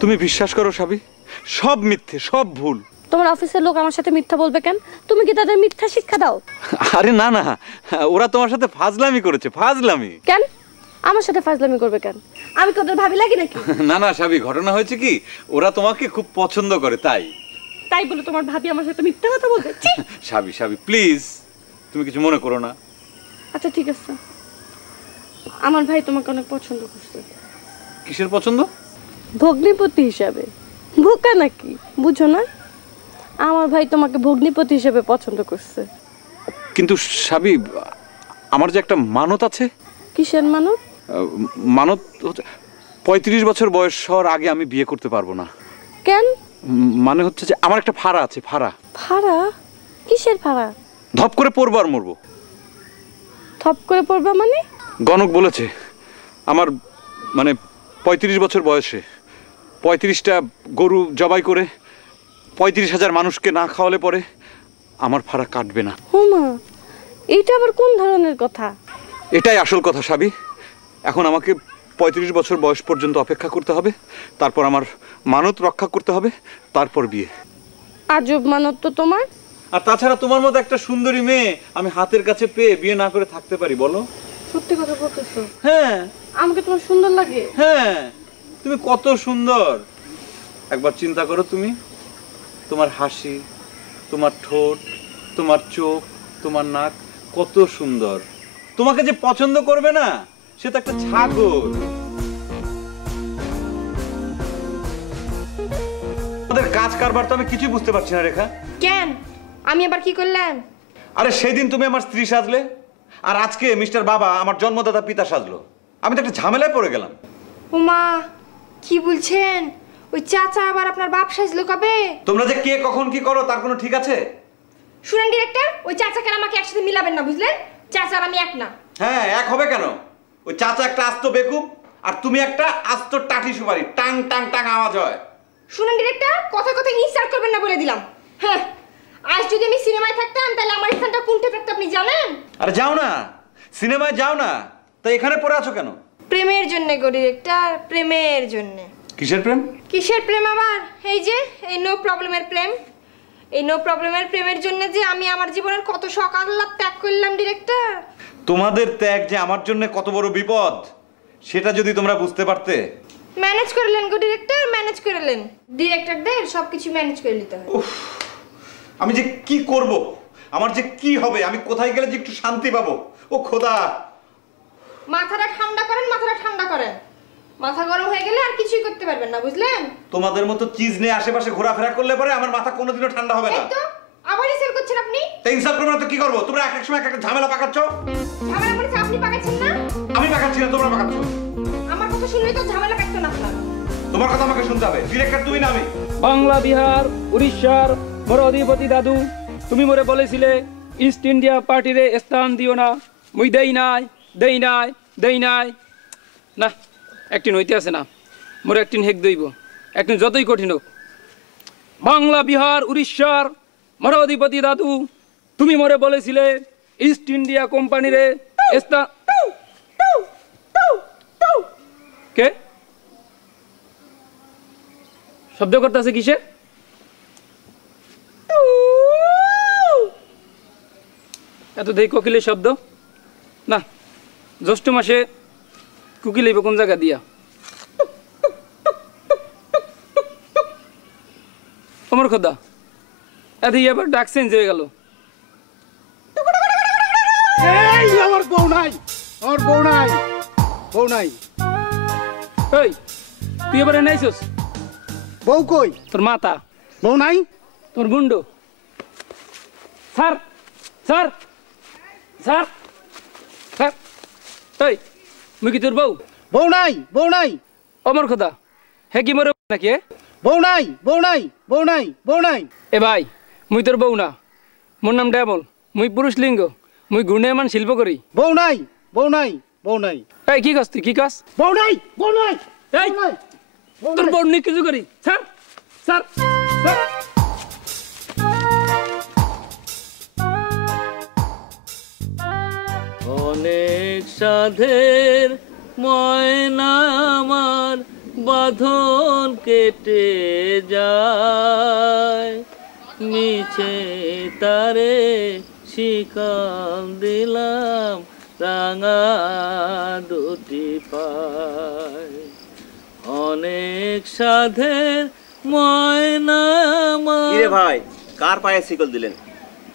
তুমি বিশ্বাস করো সাবি, সব মিথ্যে, সব ভুল। তোমার অফিসের লোক আমার সাথে মিথ্যা বলবে কেন? তুমি কি তাদের মিথ্যা শিক্ষা দাও? আরে না না, ওরা তোমার সাথে ফাজলামি করেছে, ফাজলামি। কেন আমার সাথে ফাজলামি করবে কেন? আমি কি ওদের ভাবি লাগি নাকি? না না সাবি, ঘটনা হয়েছে কি, ওরা তোমাকে খুব পছন্দ করে, তাই। তাই বলে তোমার ভাবি আমার সাথে মিথ্যা কথা বলবে? সাবি সাবি প্লিজ, তুমি কিছু মনে করো না। আচ্ছা ঠিক আছে, আমার ভাই তোমাকে অনেক পছন্দ করছে। কিসের পছন্দ? ভগ্নিপতি হিসাবে। বোকা নাকি, বুঝো না? আমার ভাই তোমাকে ভগ্নিপতি হিসেবে পছন্দ করছে। কিন্তু সাবি, আমার যে একটা মানত আছে। কিসের মানত? মানত 35 বছর বয়স হওয়ার আগে আমি বিয়ে করতে পারবো না। কেন? মানে হচ্ছে যে আমার একটা ফাড়া আছে। ফাড়া? ফাড়া? কিসের ফাড়া? ধপ করে পড়বো আর মরবো। থপ করে পড়বা মানে? গণক বলেছে আমার মানে 35 বছর বয়সে 35টা গরু জবাই করে 35,000 মানুষকে না খাওয়ালে পরে আমার ফাড়া কাটবে না। হুমা, এইটা আবার কোন ধরনের কথা? এটাই আসল কথা সাবি। এখন আমাকে 35 বছর বয়স পর্যন্ত অপেক্ষা করতে হবে, তারপর আমার মানত রক্ষা করতে হবে, তারপর বিয়ে। আজব মানত তো তোমার। আর তাছাড়া তোমার মতো একটা সুন্দরী মেয়ে আমি হাতের কাছে পেয়ে বিয়ে না করে থাকতে পারি বলো? সত্যি কথা বলতেছো? হ্যাঁ। আমাকে তোমার সুন্দর লাগে? হ্যাঁ, তুমি কত সুন্দর। একবার চিন্তা করো, তুমি, তোমার হাসি, তোমার ঠোঁট, তোমার চোখ, তোমার নাক কত সুন্দর। তোমাকে যে পছন্দ করবে না সে তো একটা ছাগল। আমাদের কাজ কারবার তো আমি কিছুই বুঝতে পারছি না রেখা। কেন? আমি আবার কি করলাম? আরে সেদিন তুমি আমার স্ত্রী সাজলে, আর আজকে মিস্টার বাবা আমার জন্মদাতা পিতা সাজলো। আমি তো একটা ঝামেলায় পড়ে গেলাম। ওমা, কি বলছেন? ওই চাচা আবার আপনার বাপ সাজলো কবে? তোমরা যে কে কখন কি করো তার কোনো ঠিক আছে? শুনেন ডিরেক্টর, ওই চাচাকে আমাকে একসাথে মিলাবেন না, বুঝলেন? চাচা আর আমি এক না। হ্যাঁ, এক হবে কেন? ওই চাচা একটা আস্ত বেকুব আর তুমি একটা আস্ত টাটি সুপারি, টাং টাং টাং আওয়াজ হয়। শুনেন ডিরেক্টর, কথা কথা ইনসাল্ট করবেন না বলে দিলাম। হ্যাঁ, আজ যদি আমি সিনেমায় থাকতাম তাহলে আমার স্থানটা কোনটা থাকতো আপনি জানেন? আরে যাও না, সিনেমায় যাও না, তাই এখানে পড়ে আছো কেন? প্রেমের জন্য গো ডিরেক্টর, প্রেমের জন্য। কিসের প্রেম? কিসের প্রেম আবার? এই যে এই নো প্রবলেমের প্রেম। এই নো প্রবলেমের প্রেমের জন্য যে আমি আমার জীবনের কত শখ আহ্লাদ ত্যাগ করলাম ডিরেক্টর। তোমাদের ত্যাগ যে আমার জন্য কত বড় বিপদ সেটা যদি তোমরা বুঝতে পারতে। ম্যানেজ করলেন গো ডিরেক্টর, ম্যানেজ করলেন। ডিরেক্টরদের সবকিছু ম্যানেজ করে নিতে হয়। আমি যে কি করব, আমার যে কি হবে, আমি কোথায় গেলে যে একটু শান্তি পাবো, ও খোদা। মাথাটা ঠান্ডা করেন, মাথাটা ঠান্ডা করেন। মাথা গরম হয়ে গেলে আর কিছুই করতে পারবেন না, বুঝলেন? তোমাদের মতো চিজ নিয়ে আশেপাশে ঘোরাফেরা করলে পরে আমার মাথা কোনোদিনও ঠান্ডা হবে না। এই তো আবার ইনসাল্ট করছেন আপনি। তাই ইনসাল্ট করব না তো কি করব? তোমরা এক এক সময় এক একটা ঝামেলা পাকাচ্ছ। ঝামেলা করেছে আপনি পাকাচ্ছেন না? আমি পাকাচ্ছি না, তোমরা পাকাচ্ছ। আমার কথা শুনলেই তো ঝামেলা কাটতো না আপনার। তোমার কথা আমাকে শুনতে হবে, ডিরেক্টর তুমি না আমি। বাংলা, বিহার, উড়িষ্যার মোর অধিপতি দাদু, তুমি মোরে বলেছিলে ইস্ট ইন্ডিয়া পার্টিরে স্থান দিও না। মুই দেই নাই, দেই নাই, দেই নাই। না, একটিন হইতে আছে না, মোর একটিন হেক দইব, একটিন যতই কঠিন হোক। বাংলা, বিহার, উড়িষ্যার মোর অধিপতি দাদু, তুমি মোরে বলেছিলে ইস্ট ইন্ডিয়া কোম্পানিরে স্থান। কে শব্দ করতেছে কিসে? এত দেই কোকিলের শব্দ না। জ্যৈষ্ঠ মাসে কোকিল হইব কোন জায়গা দিয়া? আমার খোদা, এত এবার ডাক চেঞ্জ হয়ে গেল। আমার বউ নাই, আমার বউ নাই, বউ নাই। এই তুই এবারে নাইছস? বউ কই? তোর মাতা। বউ নাই? তোর গুন্ডো। স্যার, স্যার, স্যার, স্যার, এই মুই কি তোর বউ? বউ নাই, বউ নাই। আমার খোদা, হে কি মরে নাকি? বউ নাই, বউ নাই, বউ নাই, বউ নাই। এ ভাই, মুই তোর বউ না, মোর নাম ডেমল, মুই পুরুষ লিঙ্গ, মুই গুণেমান শিল্প করি। বউ নাই, বউ নাই, বউ নাই। এই কি কাজ তুই, কি কাজ? বউ নাই, বউ নাই, এই তোর বউ নিয়ে কিছু করি। Sir, sir, sir. অনেক সাধের ময়না আমার বাঁধন কেটে যায়, মিছে তারে শিকল দিলাম রাঙা দুটি পায়। অনেক সাধের ময়না আমার। কিরে ভাই, কার পায়ে শিকল দিলেন?